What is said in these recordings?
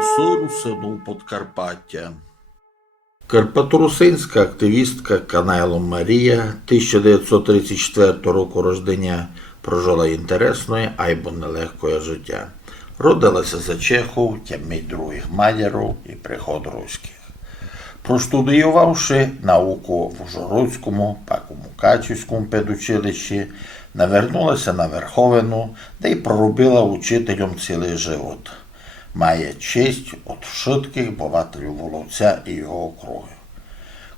Голоси Русину Подкарпаття. Карпаторусинська активістка Канайло Марія 1934 року рождення прожила інтересне, айбо нелегке життя. Родилася за Чехов, тямить других мадярів і приход руських. Проштудіювавши науку в Ужгородському, пак у Мукачівському педучилищі, навернулася на Верховину, де й проробила учителем цілий живот. Має честь від всіх бователів Воловця і його округи.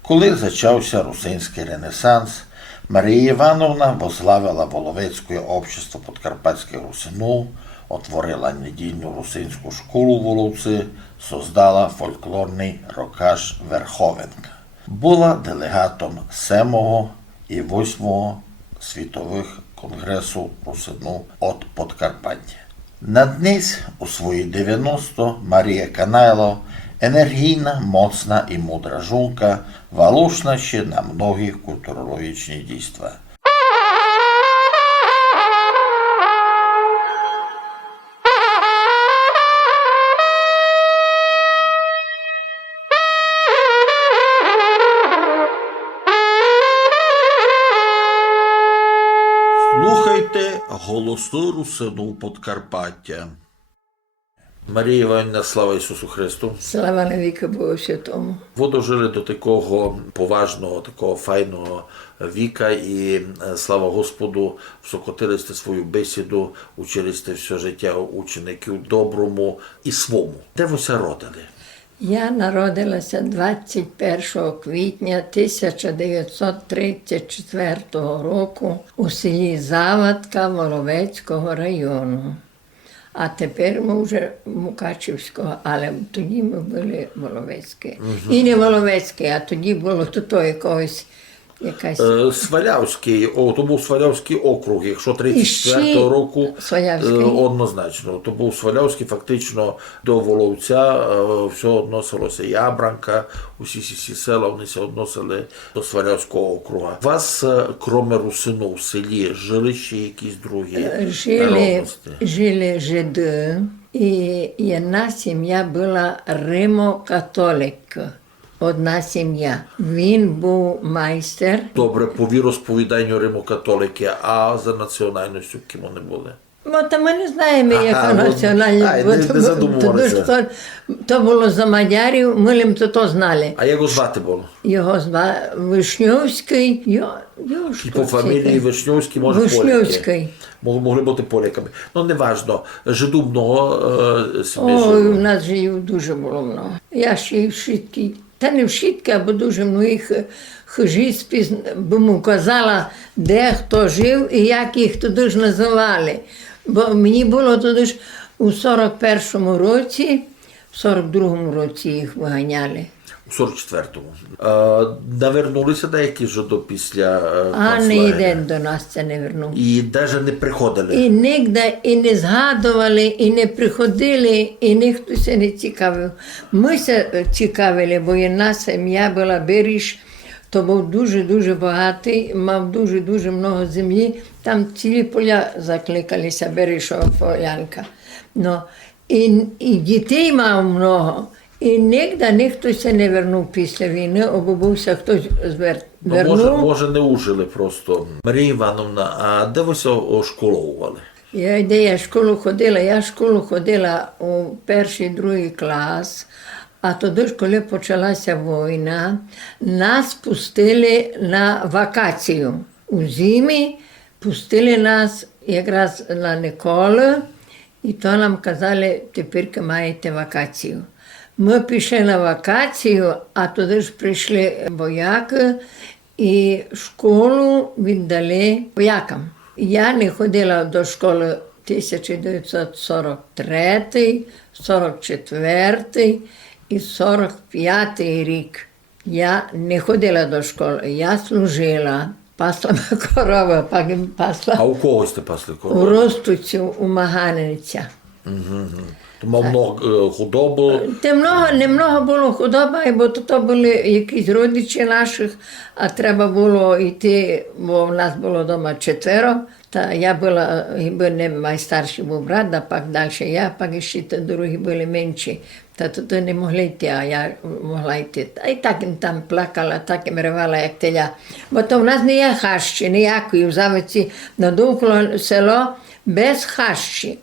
Коли зачався русинський ренесанс, Марія Івановна возглавила Воловецьке общество подкарпатських русинів, отворила недільну русинську школу в Воловці, создала фольклорний рокаж Верховенка. Була делегатом 7-го і 8-го світових конгресу русинів від Подкарпаття. Надніс у свої 90 Марія Канайло енергійна, моцна і мудра жінка, волошна ще на многі культурологічні дійства. Слухайте голоси Русину Подкарпаття. Марія Іванівна, слава Ісусу Христу. Слава навіки Богу Святому. Ви дожили до такого поважного, такого файного віка і, слава Господу, всокотилися свою бесіду, училися все життя учеників доброму і свому. Де ви ся родили? Я народилася 21 квітня 1934 року у селі Завадка Воловецького району. А тепер ми вже Мукачівського, але тоді ми були Воловецькі. І не Воловецькі, а тоді було тут якогось якась... Свалявський, то був Свалявський округ, якщо 34 року, однозначно. То був Свалявський, фактично до Воловця все односилося. Ябранка, усі ці села, вони се односили до Свалявського округа. У вас, крім русину, в селі жили ще якісь другі народності? Жили жиди, і одна сім'я була римо-католика. Одна сім'я. Він був майстер. Добре, по віросповіданню римо-католики, а за національністю ким вони були? Та ми не знаємо, яка національність. То було за мадярів, ми їм то знали. А як його звати було? Його звати Вишньовський. І по фамілії Вишньовський, може, Вишньовський. Могли бути поляками. Ну, не важно. Жиду много сім'ї жило. жило. У нас жиїв дуже було много. Я ще й в Шитки. Та не в Шитки, або дуже многих хижиць, бо му казала, де хто жив і як їх туди ж називали. Бо мені було туди ж у 41-му році, в 42-му році їх виганяли. У 44-му. Навернулися деякі жидо після А не один до нас це не вернув. І навіть не приходили. І ніде, і не згадували, і не приходили, і ніхто се не цікавив. Ми се цікавили, бо одна сім'я була Беріж, то був дуже-дуже багатий, мав дуже-дуже много землі. Там цілі поля закликалися, Берішова полянка. Ну, і дітей мав много. І ніде ніхто се не вернув після війни, або бувся хтось вернув. Може не ужили просто. Марія Івановна, а де ви школували? Де я в школу ходила? Я в школу ходила у перший, другий клас, а тоді ж, коли почалася війна, нас пустили на вакацію. У зимі пустили нас якраз на Николу, і то нам казали, тепер маєте вакацію. Ми пішли на вакацію, а туди ж прийшли вояки і школу віддали воякам. Я не ходила до школи 1943, 44 і 45 рік. Я не ходила до школи, я служила. Пасла корова, пасла. А у кого сте пасли корову? У Ростуцю, у Маганиця. То мав много худоби? Немного було худоби, бо то були якісь родичі наших, а треба було йти, бо в нас було вдома 4, Та я була, якби не найстарший був брат, а пак далі я, пак ще та другі були менші. Та туди не могли йти, а я могла йти. Та і так їм там плакала, так їм ревала, як теля. Бо то в нас не є хащі, ніякої в Завиці, надовколо село без хащі.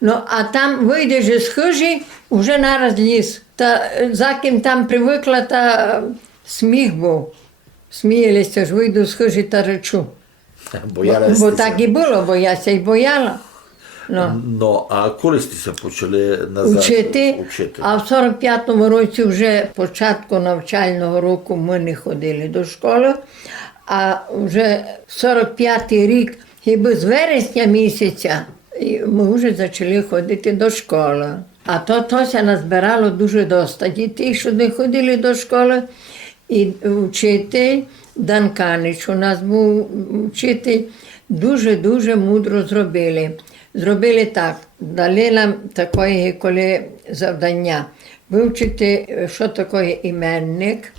Ну, а там вийдеш із хижі, вже нараз ліс. Та за ким там привикла, та сміх був. Сміялися, ж вийду з хижі та речу. Бо так і було, бо я ся й бояла. Ну. Ну, а коли стися почали назад Учити, а в 45-му році вже початку навчального року ми не ходили до школи, а вже 45-й рік, хіба з вересня місяця, ми вже почали ходити до школи. А то ся назбирало дуже доста дітей, що не ходили до школи. І вчитель Данканич, у нас був вчитель, дуже-дуже мудро зробили. Зробили так, дали нам таке, коли завдання, вивчити, що таке іменник,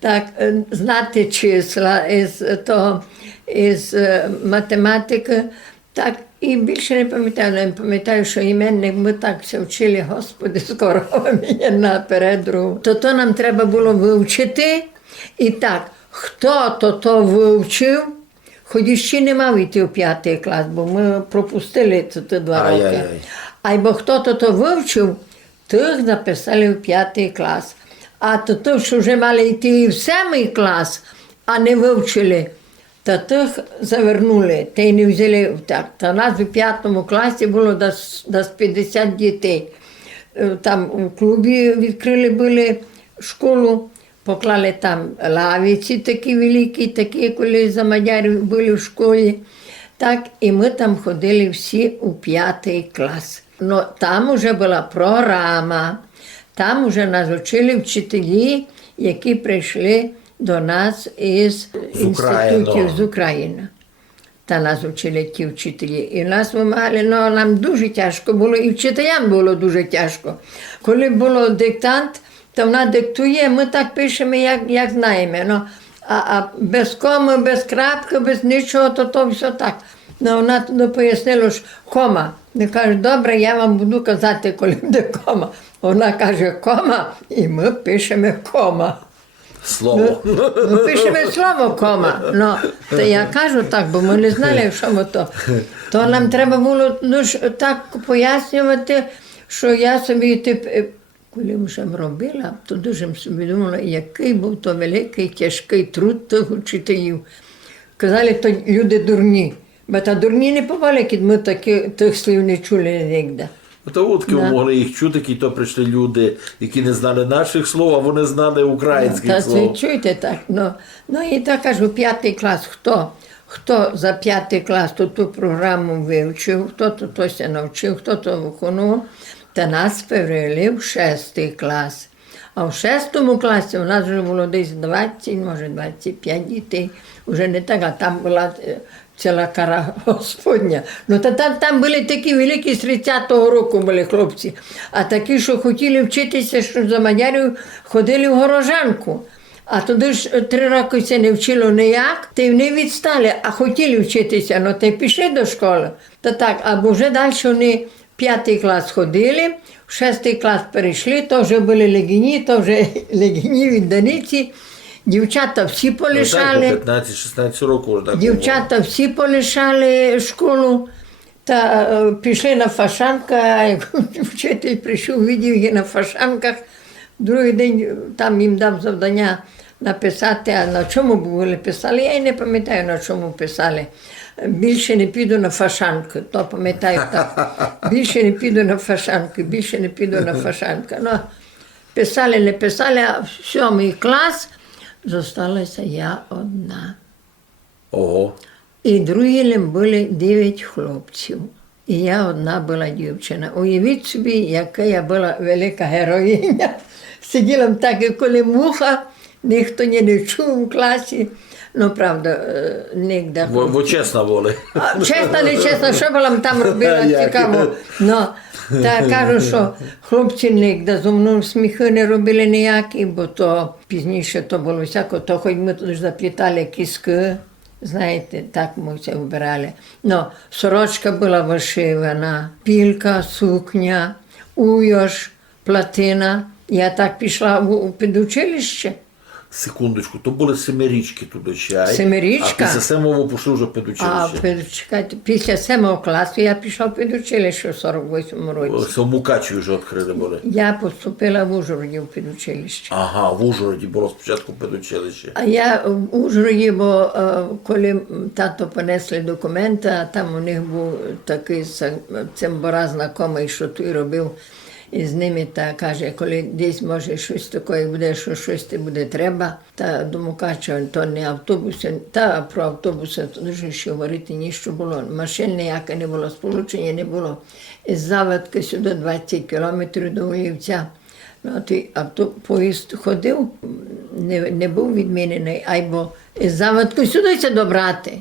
так, знати числа із математики, так, і більше не пам'ятаю, але пам'ятаю, що іменник ми так все вчили, Господи, скоро мені наперед другу. То нам треба було вивчити, і так, хто то вивчив, хоч ще не мав йти у 5 клас, бо ми пропустили ці 2 роки. Або хто то вивчив, тих записали в 5 клас. А то, що вже мали йти і в 7 клас, а не вивчили, та тих завернули, та й не взяли так. Та нас у 5 класі було десь 50 дітей. Там у клубі відкрили були школу, поклали там лавиці такі великі, такі, коли за мадярів були в школі. Так, і ми там ходили всі у 5 клас. Ну, там вже була програма, там вже нас вчили вчителі, які прийшли до нас із інститутів з України. Та нас вчили ті вчителі. І нас вимагали, ну, нам дуже тяжко було, і вчителям було дуже тяжко. Коли було диктант, то вона диктує, ми так пишемо, як знаємо. Ну, а без коми, без крапки, без нічого, то все так. Ну, вона туди пояснила, що кома. Вона каже, добре, я вам буду казати, коли буде кома. Вона каже, кома, і ми пишемо кома. Слово. Ми пишемо слово кома. Ну, то я кажу так, бо ми не знали, що ми то. То нам треба було так пояснювати, що я собі, коли вже робила, то дуже собі думала, який був то великий, тяжкий труд тих учителів. Казали, то люди дурні. Бо та дурні не повеликі, ми тих слів не чули ніде. Та от ви могли їх чути, які то прийшли люди, які не знали наших слов, а вони знали українських слов. Та чуєте так. Ну і так кажу, 5 клас, хто за 5 клас ту програму вивчив, хто то ся навчив, хто то виконував, та нас перевели в 6 клас. А в 6 класі у нас вже було десь 20, може 25 дітей. Уже не так, а там була ціла кара Господня. Ну, там були такі великі, з 30-го року були хлопці. А такі, що хотіли вчитися, що за мадярів ходили в Горожанку. А туди ж 3 роки це не вчило ніяк, та й вони відстали, а хотіли вчитися, ну та й пішли до школи. Та так, або вже далі вони 5 клас ходили, в 6 клас перейшли, то вже були легіні, то вже легіні відданиці. Дівчата всі полишали. Ну, так, по 15-16 років. Так, дівчата всі полишали школу та пішли на Фашанка, а як вчитель прийшов, видів їх на Фашанках. Другий день там їм дав завдання написати, а на чому були писали, я й не пам'ятаю, на чому писали. Більше не піду на Фашанку, то пам'ятаю так. Більше не піду на Фашанку, більше не піду на Фашанку. Ну, писали, не писали, а в 7 клас зосталася я одна. Ого. І другим були 9 хлопців. І я одна була дівчина. Уявіть собі, яка я була велика героїня. Сиділа так, і коли муха, ніхто не чув у класі. Ну, правда, нігде. Ви чесно були. Чесно, не чесно, що була там робила цікаво. Ну, та кажу, що хлопці нігде зо мною сміхи не робили ніякі, бо то пізніше то було всяко, то хоч ми тут заплітали кіски, Знаєте, так ми це вбирали. Ну, сорочка була вишивана, пілька, сукня, уйош, платина. Я так пішла у педучилище. Секундочку, то були семирічки туди ще. Семирічка? А після семого пішли вже в педучилище. Чекайте, після 7 класу я пішла в педучилище в 48-му році. Це в Мукачеві вже відкрили були. Я поступила в Ужгороді в педучилище. Ага, в Ужгороді було спочатку педучилище. А я в Ужгороді, бо коли тато понесли документи, а там у них був такий цимбора знайомий, що той робив із ними, та каже, коли десь може щось таке буде, що щось ти буде треба, та до Мукачева, то не автобуси, та про автобуси, то дуже ще говорити ніщо було. Машин ніяке не було, сполучення не було. Із Заводки сюди 20 кілометрів до Олівця. Ну, той поїзд ходив, не був відмінений, або із Заводки сюди це добрати.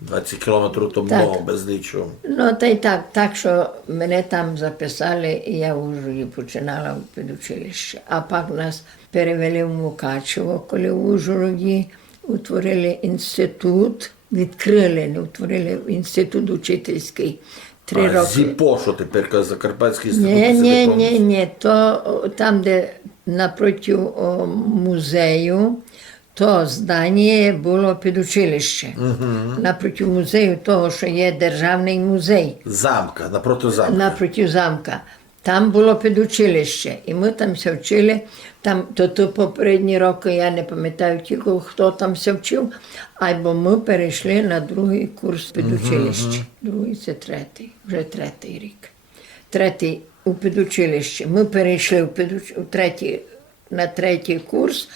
20 кілометрів то много, без нічого. Ну, та й так, що мене там записали, і я в Ужгороді починала в педучилище. А пак нас перевели в Мукачево, коли в Ужгороді утворили інститут, відкрили, не утворили інститут учительський. 3 роки. ЗІПО, що тепер каже, Закарпатський інститут. Ні, то там, де напроти музею, то здання було педучилище. Напроти музею того, що є державний музей. Замка, напроти замка. Напроти замка. Там було педучилище. І ми там все вчили. Там, то попередні роки, я не пам'ятаю тільки, хто там все вчив, або ми перейшли на другий курс педучилища. Другий це третій, вже 3-й рік. 3-й у педучилище. Ми перейшли на 3-й курс,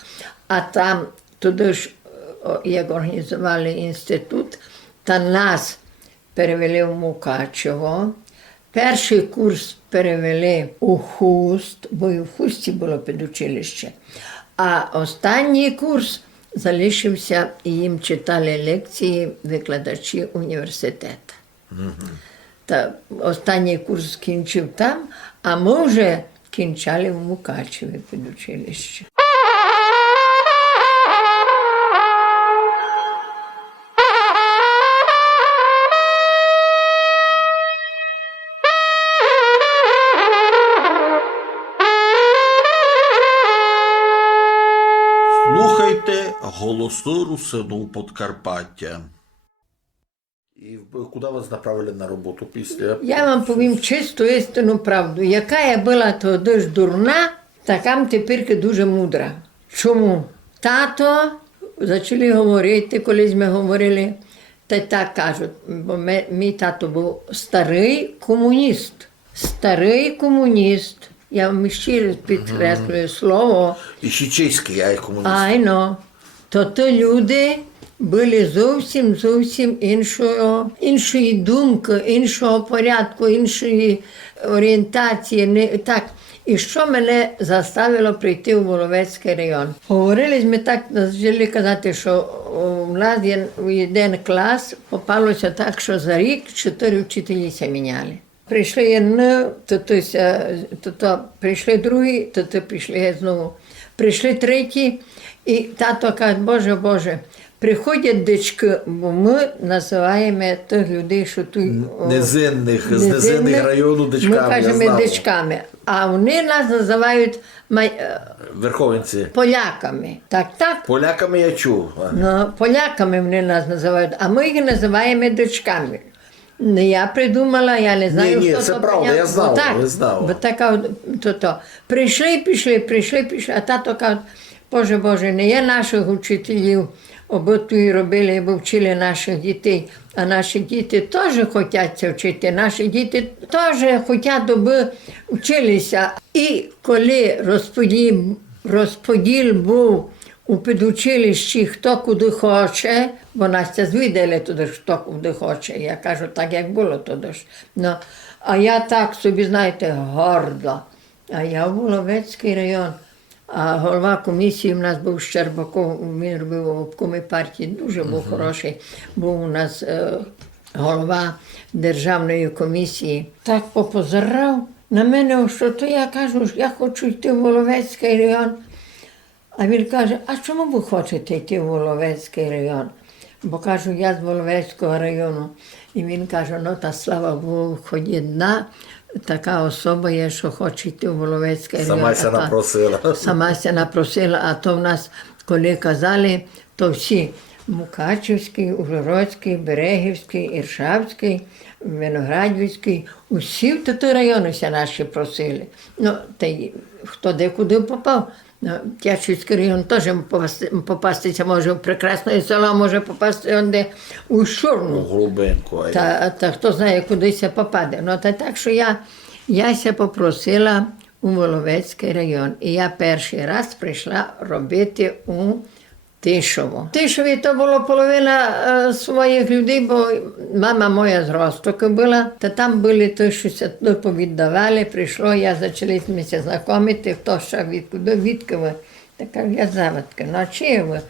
а там туди ж, як організували інститут, та нас перевели в Мукачево. Перший курс перевели у Хуст, бо і в Хусті було педучилище. А останній курс залишився, і їм читали лекції викладачі університету. Та останній курс скінчив там, а ми вже кінчали в Мукачеві педучилище. Слухайте голоси русинів Подкарпаття. І куди вас направили на роботу після? Я вам повім чисту істинну правду. Яка я була тоді ж дурна, така тепер дуже мудра. Чому? Тато, почали говорити, колись ми говорили, та так кажуть, бо мій тато був старий комуніст. Старий комуніст. Я вам ще раз підкреслюю слово. І ще чеський, я як комуніст. Айно. То люди були зовсім іншої думки, іншого порядку, іншої орієнтації. Так. І що мене заставило прийти у Воловецький район? Говорили ми так, почали казати, що у нас в один клас попалося так, що за рік 4 вчителі ся міняли. Прийшли одні, то прийшли другі, то прийшли знову. Прийшли треті, і тато каже, Боже, приходять дички, бо ми називаємо тих людей, що тут... Низинних, з низинних району дичками, ми кажемо дичками, а вони нас називають верховенці. Поляками. Так. Поляками я чув. Ну, поляками вони нас називають, а ми їх називаємо дичками. Не я придумала, я не знаю, ні, хто це то правда, поняв. я знав, так, я знав. Бо така, то. Прийшли, а тато каже, Боже, не є наших учителів, або тут робили, або вчили наших дітей, а наші діти теж хочуть вчити, наші діти теж хочуть, аби вчилися. І коли розподіл був у педучилищі, хто куди хоче, бо Настя звідали туди, хто куди хоче. Я кажу, так як було туди ж. Ну, а я так собі, знаєте, горда. А я в Воловецький район. А голова комісії у нас був Щербаков, він робив в обкомі партії, дуже був хороший. Був у нас голова державної комісії. Так попозирав на мене, що то я кажу, я хочу йти в Воловецький район. А він каже, а чому ви хочете йти в Воловецький район? бо кажу, я з Воловецького району. І він каже, ну та слава Богу, хоч одна така особа є, що хоче йти в Воловецький район. Сама ся напросила. Сама ся напросила, а то в нас, коли казали, то всі Мукачівський, Ужгородський, Берегівський, Іршавський, Виноградівський, усі в ті райони ся наші просили. Ну, та й хто декуди попав. Тячівський район теж попастися може в прекрасне село, може попасти онде у Шурну. Глубинку. Та хто знає, куди ся попаде. Ну, та так, що я ся попросила у Воловецький район. І я перший раз прийшла робити у Тишово. В Тишові то було половина своїх людей, бо мама моя з Ростока була, та там були ті, що ся повіддавали, прийшло, я почали ми знайомити, хто що відки ви. Та кажу, я заводка, ну а чи ви?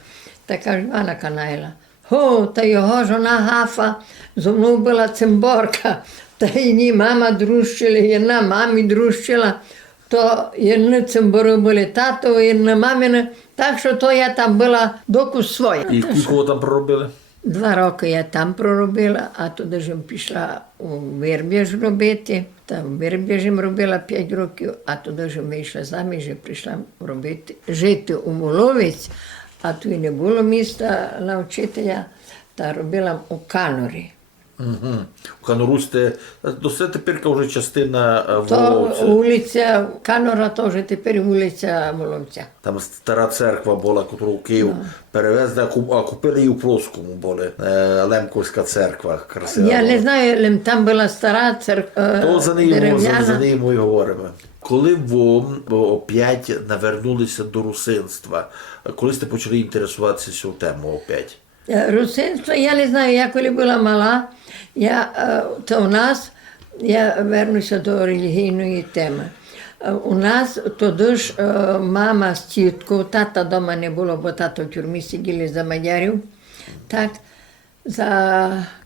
Та кажу, Івана Канайла. О, та його жона Гафа, зо мною була цимборка, та й ні, мама дружчила, jedna мамі дружчила. То jedne cimbori були татові, jedne мамини, так що то я там була доку своя. І скільки ви там проробили? 2 роки я там проробила, а туди ж пішла у Вирбіж робити. Там в Вирбіжі робила 5 років, а туди ж вийшла заміж і прийшла робити, жити у Воловець, а тут і не було міста на вчителя, та робила у Канорі. Угу. У Канору це тепер вже частина То Воловця. вулиця Канора, теж тепер вулиця Воловця. Там стара церква була, яку в Київ перевезли, а купили її у Плоскому були. Лемковська церква, красива. Я не знаю, але там була стара церква То за нею дерев'яна. ми й говоримо. Коли ви опять навернулися до русинства, коли сте почали інтересуватися цю тему опять? Русинство, я не знаю, я коли була мала, то у нас, я вернуся до релігійної теми. У нас тоді ж мама з тіткою, тата дома не було, бо тато в тюрмі сиділи за мадярів, так,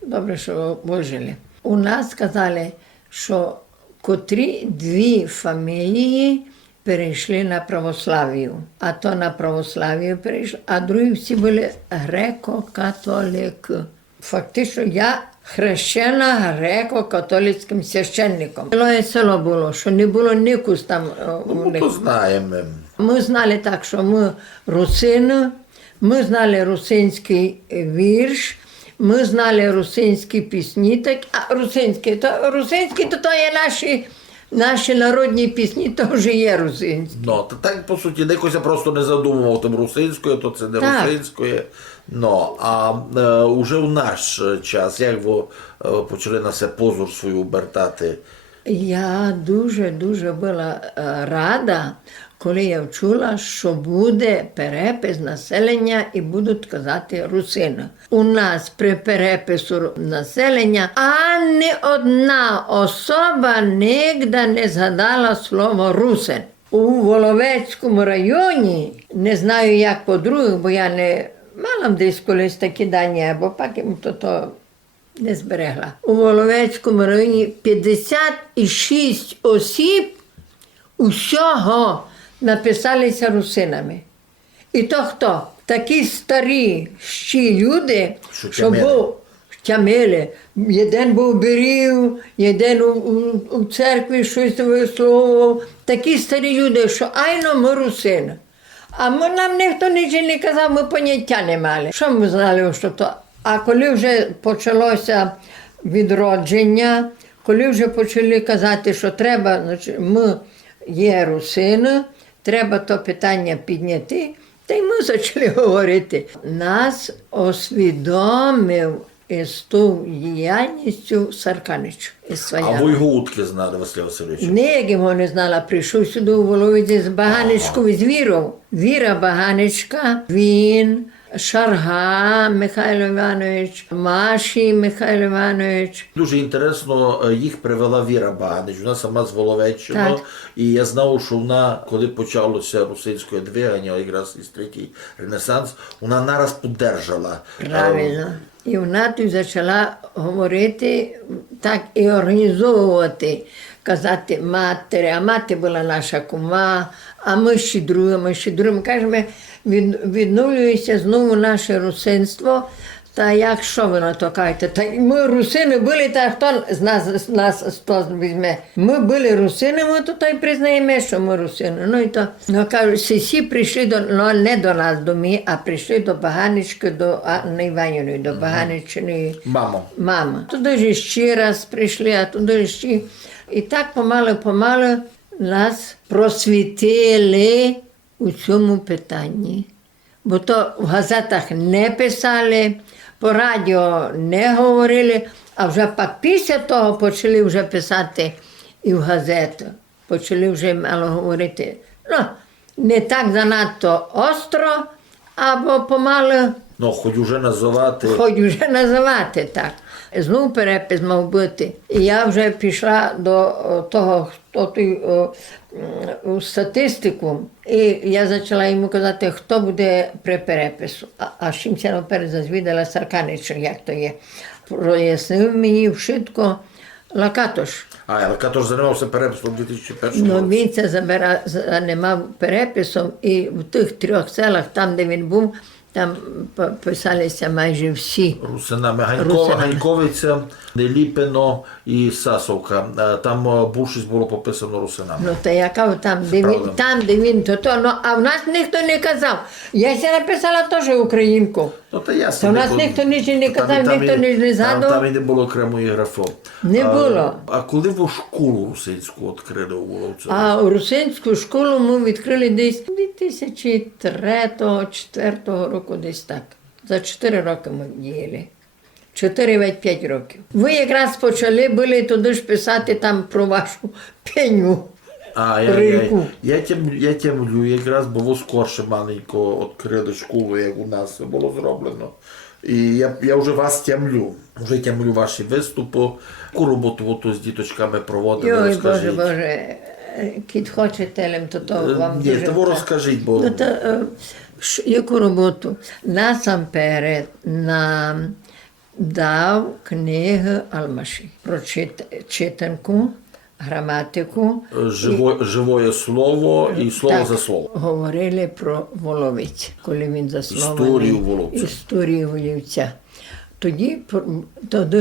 добре, що вижили. У нас сказали, що котрі 2 фамілії перейшли на православ'ю, а то на православ'ю перейшли, а другі всі були греко-католики. Фактично я хрещена греко-католицьким священником. Село було, що не було нікусь там. Ну, то знаємо. Ми знали так, що ми русини, ми знали русинський вірш, ми знали русинські пісні, так, а русинські то є наші народні пісні, то вже є русинські. Ну, то так, по суті, декось я просто не задумував там русинською, то це не Так. русинською. Ну, а уже в наш час, як ви почали на це позор свою обертати? Я дуже була рада, коли я чула, що буде перепис населення і будуть казати русина. У нас при перепису населення ані одна особа нігде не згадала слово русин. У Воловецькому районі, не знаю як по других, бо я не мала десь колись такі дані, або потім то не зберегла. У Воловецькому районі 56 осіб усього написалися русинами. І то хто? Такі старі, щі люди, що був тямили. Один був берів, один у церкві щось висловував. Такі старі люди, що айно ми русини. А нам ніхто нічого не казав, ми поняття не мали. Що ми знали, що то? А коли вже почалося відродження, коли вже почали казати, що треба, значить, ми є русини, треба то питання підняти, та й ми почали говорити. Нас освідомив із ту діяльністю Сарканич із А Свояна. ви його утки знали, Василь Васильович? Ніяк його не знала, прийшов сюди у Воловиці з Баганичкою, з Вірою. Віра Баганичка, він, Шарга Михайло Іванович, Маші Михайло Іванович. Дуже інтересно, їх привела Віра Баганич, вона сама з Воловеччини. Так. І я знав, що вона, коли почалося русинське двигання, якраз із третій Ренесанс, вона нараз подержала. Правильно. І вона тут почала говорити, так і організовувати, казати матері, а мати була наша кума, а ми ще друге. Кажемо, відновлюється знову наше русинство, Та як що ви на то кажете? Та ми русини були, та хто з нас хто візьме? Ми були русинами, то й признаємо, що ми русини. Ну і то, ну кажуть, всі прийшли ну, не до нас, до мі, а прийшли до Баганички, до Анни Іванівни, до Баганичини. Мамо. Мама. Туди ж ще раз прийшли, а туди ще. І так помалу нас просвітили у цьому питанні. Бо то в газетах не писали, по радіо не говорили, а вже після того почали вже писати і в газету. Почали вже мало говорити. Ну, не так занадто остро, або помалу, Ну, хоч уже називати. хоч вже називати так. Знову перепис мав бути. І я вже пішла до того, хто той у статистику, і я почала йому казати, хто буде при перепису. А з чим я наперед зазвідала Сарканича, як то є. Прояснив мені вшитко Лакатош. Але Катош займався переписом у 2001 Ну, році. він це займав переписом, і в тих 3 селах, там, де він був, там писалися майже всі. Русинами. Русинами. Ганьковиця, Неліпино і Сасовка. Там більшість було пописано русинами. Ну, та яка там, де він, то, ну, а в нас ніхто не казав. Я ще написала теж українку. Ну, та ясно. Та в нас ніхто нічого не казав, ніхто не згадував. Там і не було окремої графо. Не було. А коли ви школу русинську відкрили у Воловцю? А у русинську школу ми відкрили десь 2003-2004 року, десь так. За 4 роки ми діяли. 4-5 років. Ви якраз почали були туди ж писати там про вашу пеню. Я тямлю, якраз було скорше маленько відкрили школу, як у нас було зроблено. І я вже вас тямлю. Вже тямлю ваші виступи. Яку роботу ви з діточками проводили, Ой, розкажіть. Боже, кіт хоче телем, то вам Ні, дуже... того розкажіть, бо... Ну, яку роботу? Насамперед нам дав книги Алмаші про читанку, граматику. Живое слово і слово Так, за слово. говорили про Воловець, коли він заснований. Історію Воловця. Історію Воловця. Тоді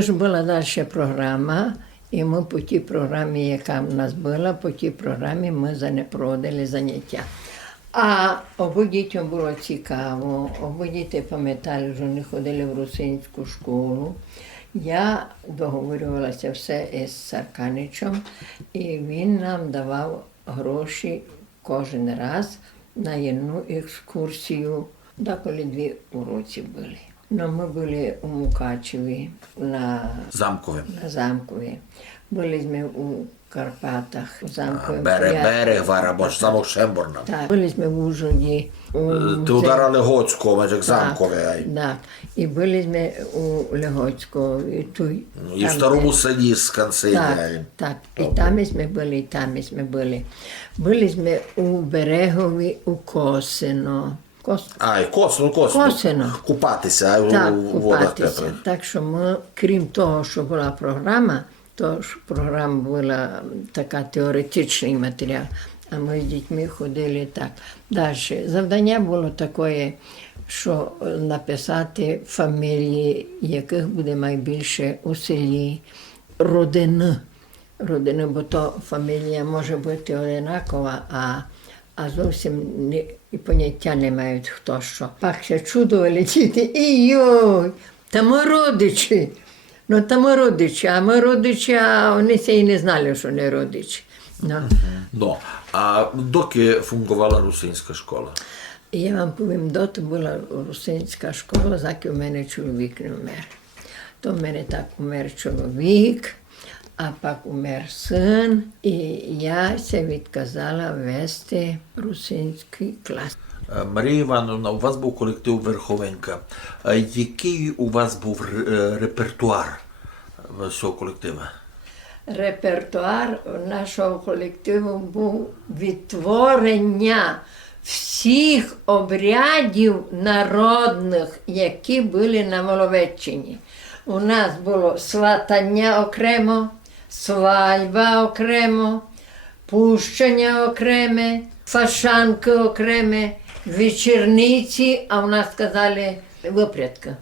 ж була далі програма, і ми по тій програмі, яка в нас була, по тій програмі ми проводили заняття. А обом дітям було цікаво, обом діти пам'ятали, що вони ходили в русинську школу. Я договорювалася все із Сарканичем, і він нам давав гроші кожен раз на одну екскурсію, деколи 2 уроки були. Ну, ми були у Мукачеві, на Замкові. Були ми у Карпатах, у Замкові. Берег, Варабош, Замок Шемборна. Так, були ми в Ужгороді. Ти ударали Легоцького, як Замкове. Так, і були ми у Легоцького. І в Старому селі з Канцеля. Так, і там ми були, і там ми були. Були ми у Берегові, у Косино. Косино. Купатися Так, у водах. купатися. Так що ми, крім того, що була програма, то ж програма була така теоретичний матеріал, а ми з дітьми ходили так. Далі. Завдання було таке, що написати фамілії, яких буде найбільше у селі, родини, бо то фамілія може бути одинакова, а зовсім і поняття не мають хто що. Пахше чудо летіти, і йой, та ми родичі. Ну, та ми родичі, а вони це і не знали, що не родичі. Ну, а доки функувала русинська школа? Я вам повім, доти була русинська школа, заки у мене чоловік не вмер. То в мене так умер чоловік, а пак умер син, і я се відказала вести русинський клас. Марія Івановна, у вас був колектив Верховенка. Який у вас був репертуар цього колектива? Репертуар нашого колективу був відтворення всіх обрядів народних, які були на Воловеччині. У нас було сватання окремо, свадьба окремо, пущення окреме, фашанки окреме, вечірниці, а у нас сказали випрядка.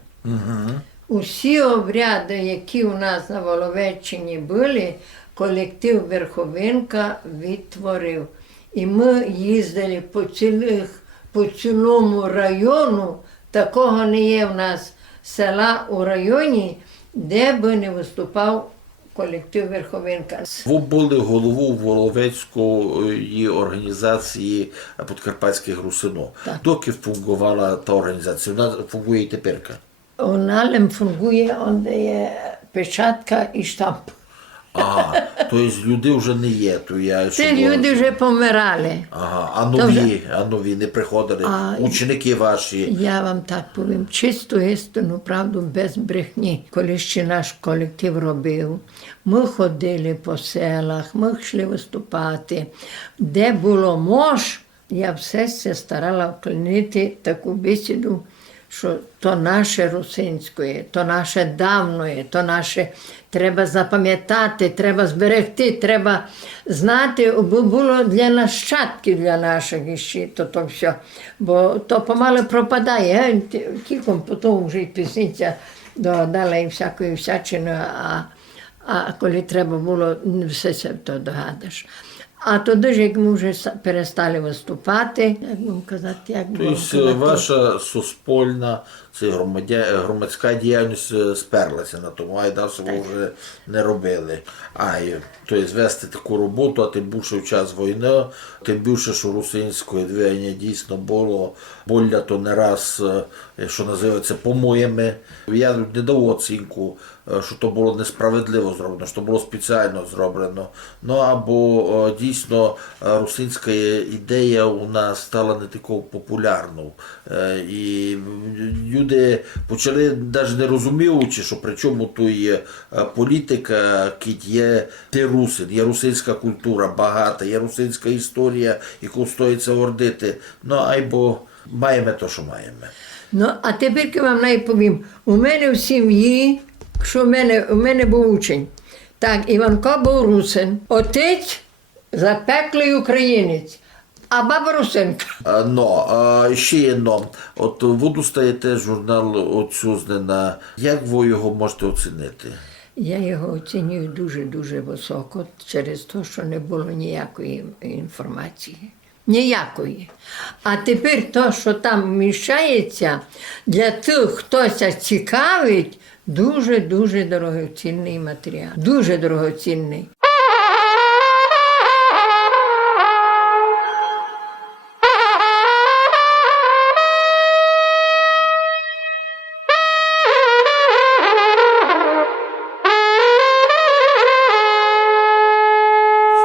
Усі обряди, які у нас на Воловеччині були, колектив Верховинка відтворив. І ми їздили по цілому району, такого не є в нас села у районі, де би не виступав колектив Верховинка. Ви були головою Воловецької організації Подкарпатських русинов. Так. Доки фунгувала та організація? Вона фунгує і тепер? У налем фунгує, де є печатка і штамп. Ага, тобто люди вже не є. То я, Ці люди вже помирали. Ага, а нові не приходили? Ученики ваші? Я вам так повім, чисту істину, правду, без брехні. Коли ще наш колектив робив, ми ходили по селах, ми йшли виступати. Де було мож, я все се старала вклинити таку бесіду, що то наше русинське, то наше давнє, то наше треба запам'ятати, треба зберегти, треба знати, бо було для нащадків, для наших ще то все. Бо то помалу пропадає. Кільком потім вже й пісниця додала і всякої всячини, а коли треба було, все це то догадаш. А тоді ж, як ми вже перестали виступати, як будемо казати, як будемо Тобто ваша суспільна, це громадська діяльність сперлася на тому, а й далі ви вже не робили. Тобто вести таку роботу, а тим більше в час війни, тим більше, що русинське движення дійсно було, боля то не раз, що називається, по-моєму. Я не дав оцінку, що то було несправедливо зроблено, що було спеціально зроблено. Ну або дійсно русинська ідея у нас стала не такою популярною. І люди почали, навіть не розуміючи, що при чому тут є політика, кіт є ти русин, є русинська культура багата, є русинська історія, яку стоїться ордити. Ну або маємо те, що маємо. Ну, а тепер я вам найповім. У мене в сім'ї, що у мене був учень. Так, Іванко був русин, отець запеклий українець, а баба русинка. Ще одно. От ви достаєте журнал «Отчузнена». Як ви його можете оцінити? Я його оцінюю дуже-дуже високо через те, що не було ніякої інформації. Ніякої. А тепер те, що там вміщається, для тих, хто це цікавить, дуже-дуже дорогоцінний матеріал. Дуже дорогоцінний.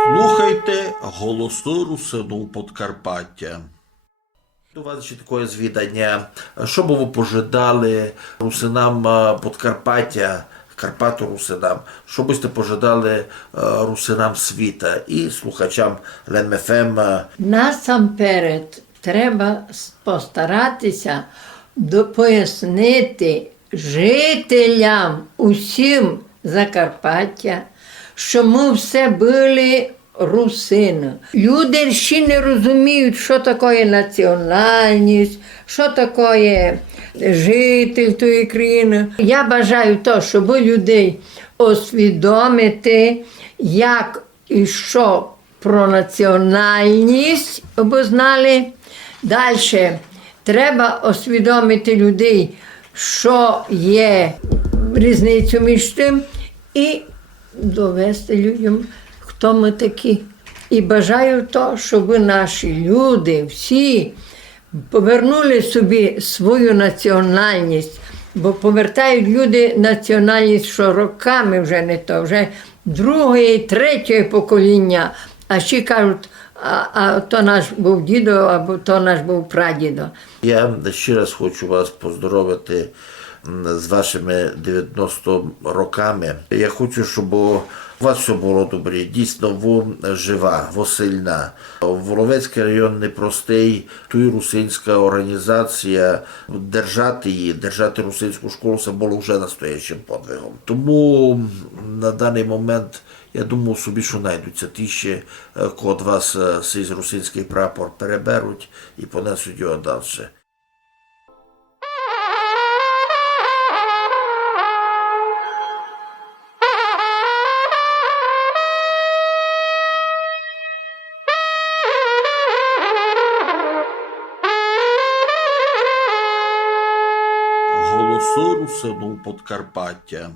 Слухайте голоси русину Подкарпаття. У вас ще таке звідання. Що б ви пожадали русинам Подкарпаття, Карпато-русинам? Що б ви пожадали русинам світа і слухачам ЛМФМ? Насамперед треба постаратися пояснити жителям усім Закарпаття, що ми все були русини. Люди ще не розуміють, що таке національність, що таке житель тої країни. Я бажаю то, щоб людей освідомити, як і що про національність обознали. Далі треба освідомити людей, що є різницю між тим, і довести людям, хто ми такі. І бажаю то, щоб наші люди всі повернули собі свою національність, бо повертають люди національність, що роками вже не то, вже друге і третє покоління, а ще кажуть, а то наш був дідо, або то наш був прадідо. Я ще раз хочу вас поздоровити з вашими 90 роками. Я хочу, щоб у вас все було добре. Дійсно, ви жива, ви сильна. Воловецький район непростий, тут русинська організація. Держати її, держати русинську школу, це було вже настоящим подвигом. Тому на даний момент я думаю собі, що знайдуться ті ще, кого від вас цей русинський прапор переберуть і понесуть його далі. Сиру, сину Подкарпаття.